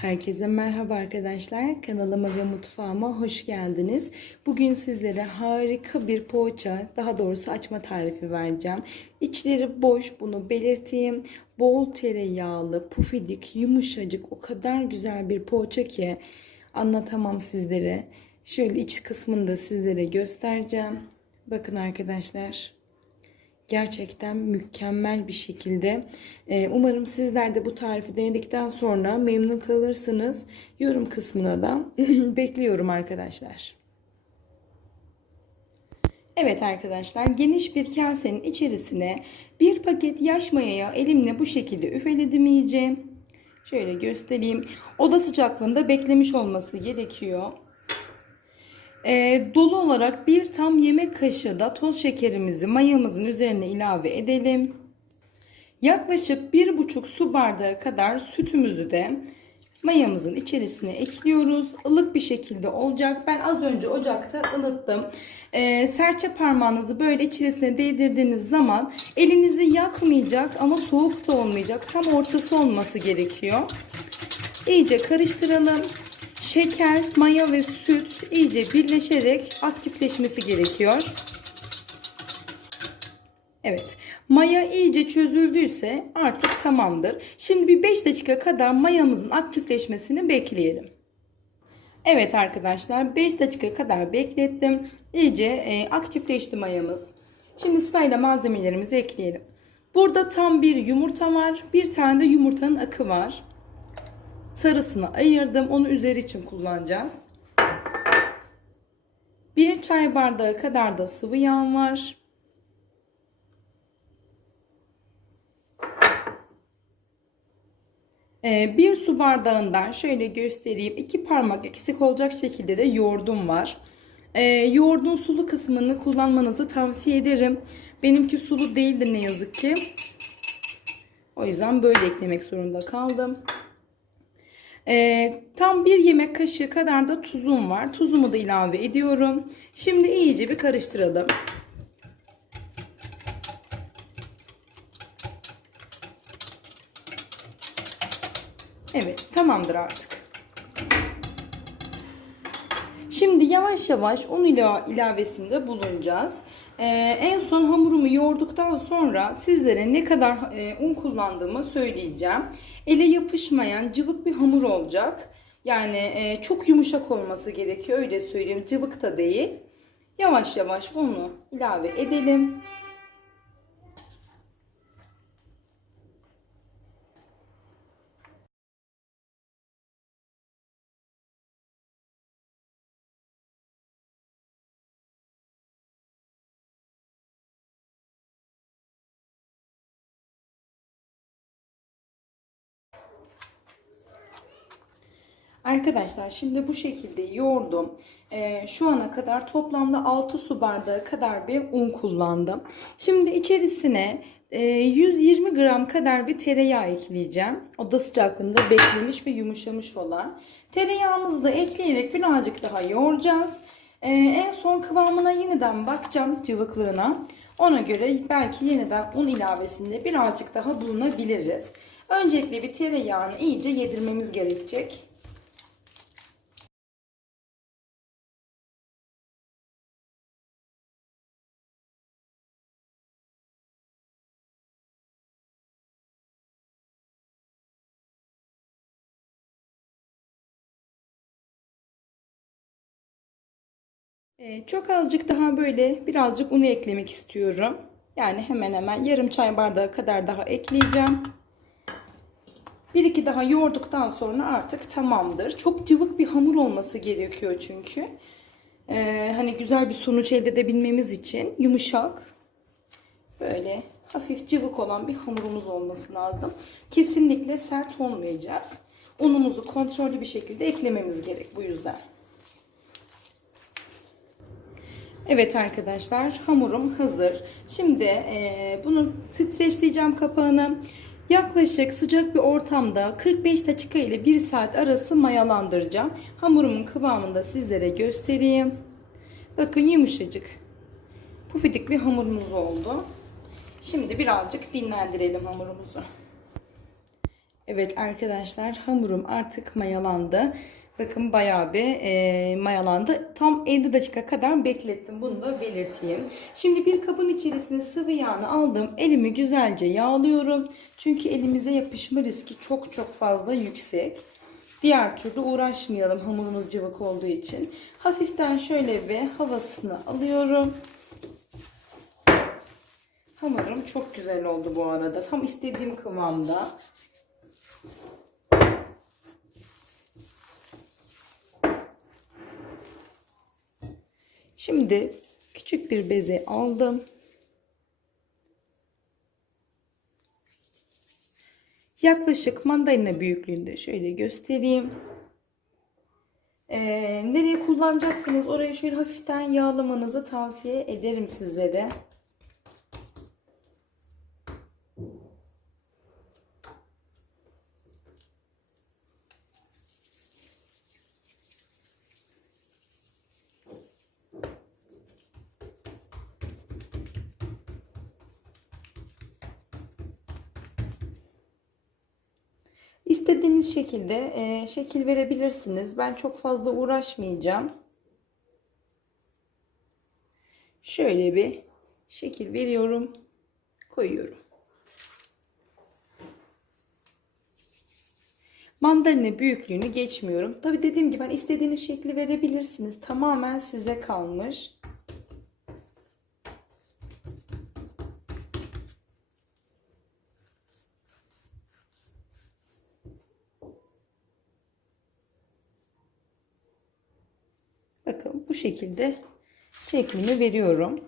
Herkese merhaba arkadaşlar. Kanalıma ve mutfağıma hoş geldiniz. Bugün sizlere harika bir poğaça, daha doğrusu açma tarifi vereceğim. İçleri boş, bunu belirteyim. Bol tereyağlı, pufidik, yumuşacık, o kadar güzel bir poğaça ki anlatamam sizlere. Şöyle iç kısmını da sizlere göstereceğim. Bakın arkadaşlar gerçekten mükemmel bir şekilde. Ee, umarım sizler de bu tarifi denedikten sonra memnun kalırsınız. Yorum kısmına da bekliyorum arkadaşlar. Evet arkadaşlar geniş bir kasenin içerisine bir paket yaş mayaya elimle bu şekilde üfeledim iyice. Şöyle göstereyim. Oda sıcaklığında beklemiş olması gerekiyor. E, dolu olarak bir tam yemek kaşığı da toz şekerimizi mayamızın üzerine ilave edelim. Yaklaşık bir buçuk su bardağı kadar sütümüzü de mayamızın içerisine ekliyoruz. Ilık bir şekilde olacak. Ben az önce ocakta ılıttım. E, serçe parmağınızı böyle içerisine değdirdiğiniz zaman elinizi yakmayacak ama soğuk da olmayacak. Tam ortası olması gerekiyor. İyice karıştıralım şeker, maya ve süt iyice birleşerek aktifleşmesi gerekiyor. Evet. Maya iyice çözüldüyse artık tamamdır. Şimdi bir 5 dakika kadar mayamızın aktifleşmesini bekleyelim. Evet arkadaşlar 5 dakika kadar beklettim. İyice e, aktifleşti mayamız. Şimdi sırayla malzemelerimizi ekleyelim. Burada tam bir yumurta var. Bir tane de yumurtanın akı var. Sarısını ayırdım. Onu üzeri için kullanacağız. Bir çay bardağı kadar da sıvı yağ var. Ee, bir su bardağından şöyle göstereyim. iki parmak eksik olacak şekilde de yoğurdum var. Ee, yoğurdun sulu kısmını kullanmanızı tavsiye ederim. Benimki sulu değildi ne yazık ki. O yüzden böyle eklemek zorunda kaldım. Ee, tam bir yemek kaşığı kadar da tuzum var. Tuzumu da ilave ediyorum. Şimdi iyice bir karıştıralım. Evet tamamdır artık. Şimdi yavaş yavaş un ilavesinde bulunacağız. Ee, en son hamurumu yoğurduktan sonra sizlere ne kadar e, un kullandığımı söyleyeceğim. Ele yapışmayan cıvık bir hamur olacak. Yani e, çok yumuşak olması gerekiyor öyle söyleyeyim. Cıvık da değil. Yavaş yavaş unu ilave edelim. Arkadaşlar şimdi bu şekilde yoğurdum. Ee, şu ana kadar toplamda 6 su bardağı kadar bir un kullandım. Şimdi içerisine e, 120 gram kadar bir tereyağı ekleyeceğim. Oda sıcaklığında beklemiş ve yumuşamış olan. Tereyağımızı da ekleyerek birazcık daha yoğuracağız. Ee, en son kıvamına yeniden bakacağım cıvıklığına. Ona göre belki yeniden un ilavesinde birazcık daha bulunabiliriz. Öncelikle bir tereyağını iyice yedirmemiz gerekecek. Çok azıcık daha böyle birazcık unu eklemek istiyorum. Yani hemen hemen yarım çay bardağı kadar daha ekleyeceğim. Bir iki daha yoğurduktan sonra artık tamamdır. Çok cıvık bir hamur olması gerekiyor çünkü. Ee, hani güzel bir sonuç elde edebilmemiz için yumuşak böyle hafif cıvık olan bir hamurumuz olması lazım. Kesinlikle sert olmayacak. Unumuzu kontrollü bir şekilde eklememiz gerek bu yüzden. Evet arkadaşlar hamurum hazır. Şimdi e, bunu streçleyeceğim kapağını. Yaklaşık sıcak bir ortamda 45 dakika ile 1 saat arası mayalandıracağım. Hamurumun kıvamını da sizlere göstereyim. Bakın yumuşacık. Pufidik bir hamurumuz oldu. Şimdi birazcık dinlendirelim hamurumuzu. Evet arkadaşlar hamurum artık mayalandı. Bakın bayağı bir e, mayalandı. Tam 50 dakika kadar beklettim. Bunu da belirteyim. Şimdi bir kabın içerisine sıvı yağını aldım. Elimi güzelce yağlıyorum. Çünkü elimize yapışma riski çok çok fazla yüksek. Diğer türlü uğraşmayalım hamurumuz cıvık olduğu için. Hafiften şöyle bir havasını alıyorum. Hamurum çok güzel oldu bu arada. Tam istediğim kıvamda. Şimdi küçük bir beze aldım. Yaklaşık mandalina büyüklüğünde şöyle göstereyim. Ee, nereye kullanacaksınız orayı şöyle hafiften yağlamanızı tavsiye ederim sizlere. İstediğiniz şekilde e, şekil verebilirsiniz. Ben çok fazla uğraşmayacağım. Şöyle bir şekil veriyorum. Koyuyorum. Mandalina büyüklüğünü geçmiyorum. Tabi dediğim gibi ben istediğiniz şekli verebilirsiniz. Tamamen size kalmış. Bakın bu şekilde şeklini veriyorum.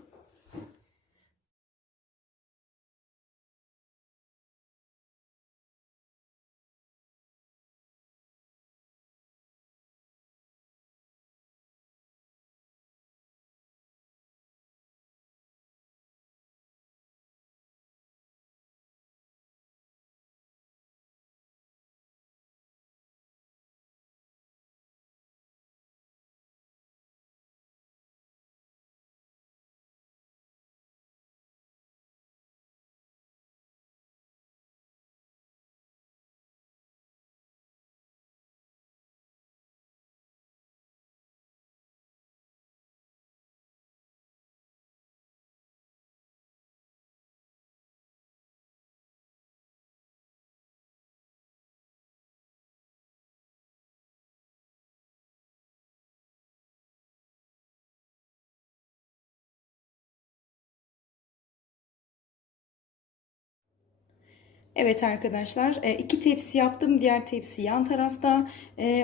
Evet arkadaşlar e, iki tepsi yaptım. Diğer tepsi yan tarafta.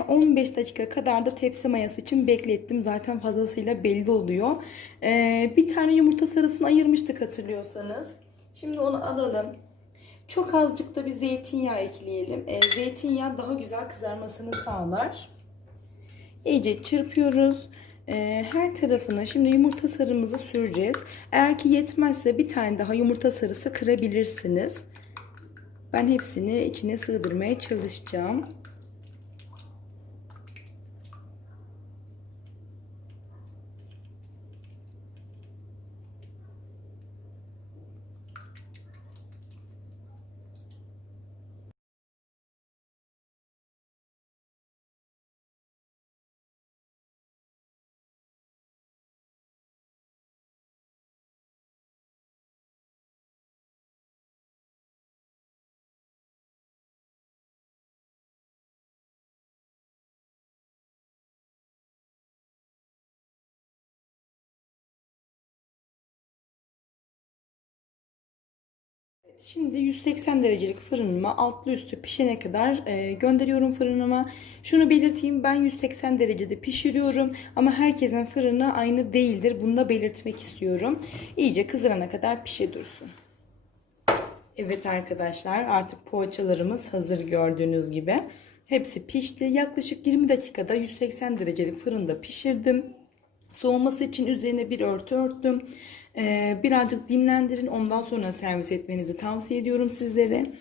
15 e, dakika kadar da tepsi mayası için beklettim. Zaten fazlasıyla belli oluyor. E, bir tane yumurta sarısını ayırmıştık hatırlıyorsanız. Şimdi onu alalım. Çok azıcık da bir zeytinyağı ekleyelim. Zeytinyağı daha güzel kızarmasını sağlar. İyice çırpıyoruz. Her tarafına şimdi yumurta sarımızı süreceğiz. Eğer ki yetmezse bir tane daha yumurta sarısı kırabilirsiniz. Ben hepsini içine sığdırmaya çalışacağım. Şimdi 180 derecelik fırınıma altlı üstü pişene kadar e, gönderiyorum fırınıma. Şunu belirteyim ben 180 derecede pişiriyorum ama herkesin fırını aynı değildir. Bunu da belirtmek istiyorum. İyice kızarana kadar pişe dursun. Evet arkadaşlar artık poğaçalarımız hazır gördüğünüz gibi. Hepsi pişti. Yaklaşık 20 dakikada 180 derecelik fırında pişirdim. Soğuması için üzerine bir örtü örttüm. Ee, birazcık dinlendirin. Ondan sonra servis etmenizi tavsiye ediyorum sizlere.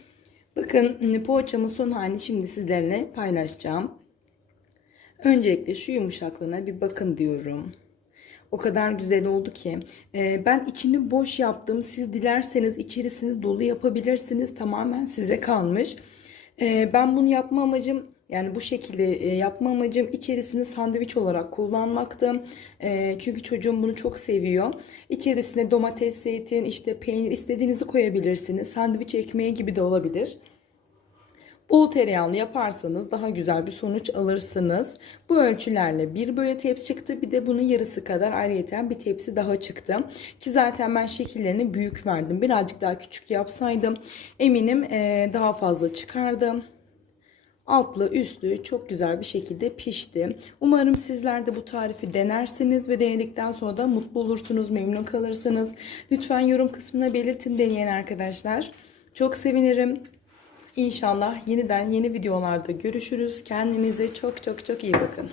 Bakın poğaçamın son halini şimdi sizlerle paylaşacağım. Öncelikle şu yumuşaklığına bir bakın diyorum. O kadar güzel oldu ki. Ee, ben içini boş yaptım. Siz dilerseniz içerisini dolu yapabilirsiniz. Tamamen size kalmış. Ee, ben bunu yapma amacım yani bu şekilde e, yapma amacım içerisini sandviç olarak kullanmaktı. Ee, çünkü çocuğum bunu çok seviyor. İçerisine domates, zeytin, işte peynir istediğinizi koyabilirsiniz. Sandviç ekmeği gibi de olabilir. Bol tereyağlı yaparsanız daha güzel bir sonuç alırsınız. Bu ölçülerle bir böyle tepsi çıktı. Bir de bunun yarısı kadar ayrıyeten bir tepsi daha çıktı. Ki zaten ben şekillerini büyük verdim. Birazcık daha küçük yapsaydım eminim eee, daha fazla çıkardım. Altlı üstlü çok güzel bir şekilde pişti. Umarım sizler de bu tarifi denersiniz ve denedikten sonra da mutlu olursunuz, memnun kalırsınız. Lütfen yorum kısmına belirtin deneyen arkadaşlar. Çok sevinirim. İnşallah yeniden yeni videolarda görüşürüz. Kendinize çok çok çok iyi bakın.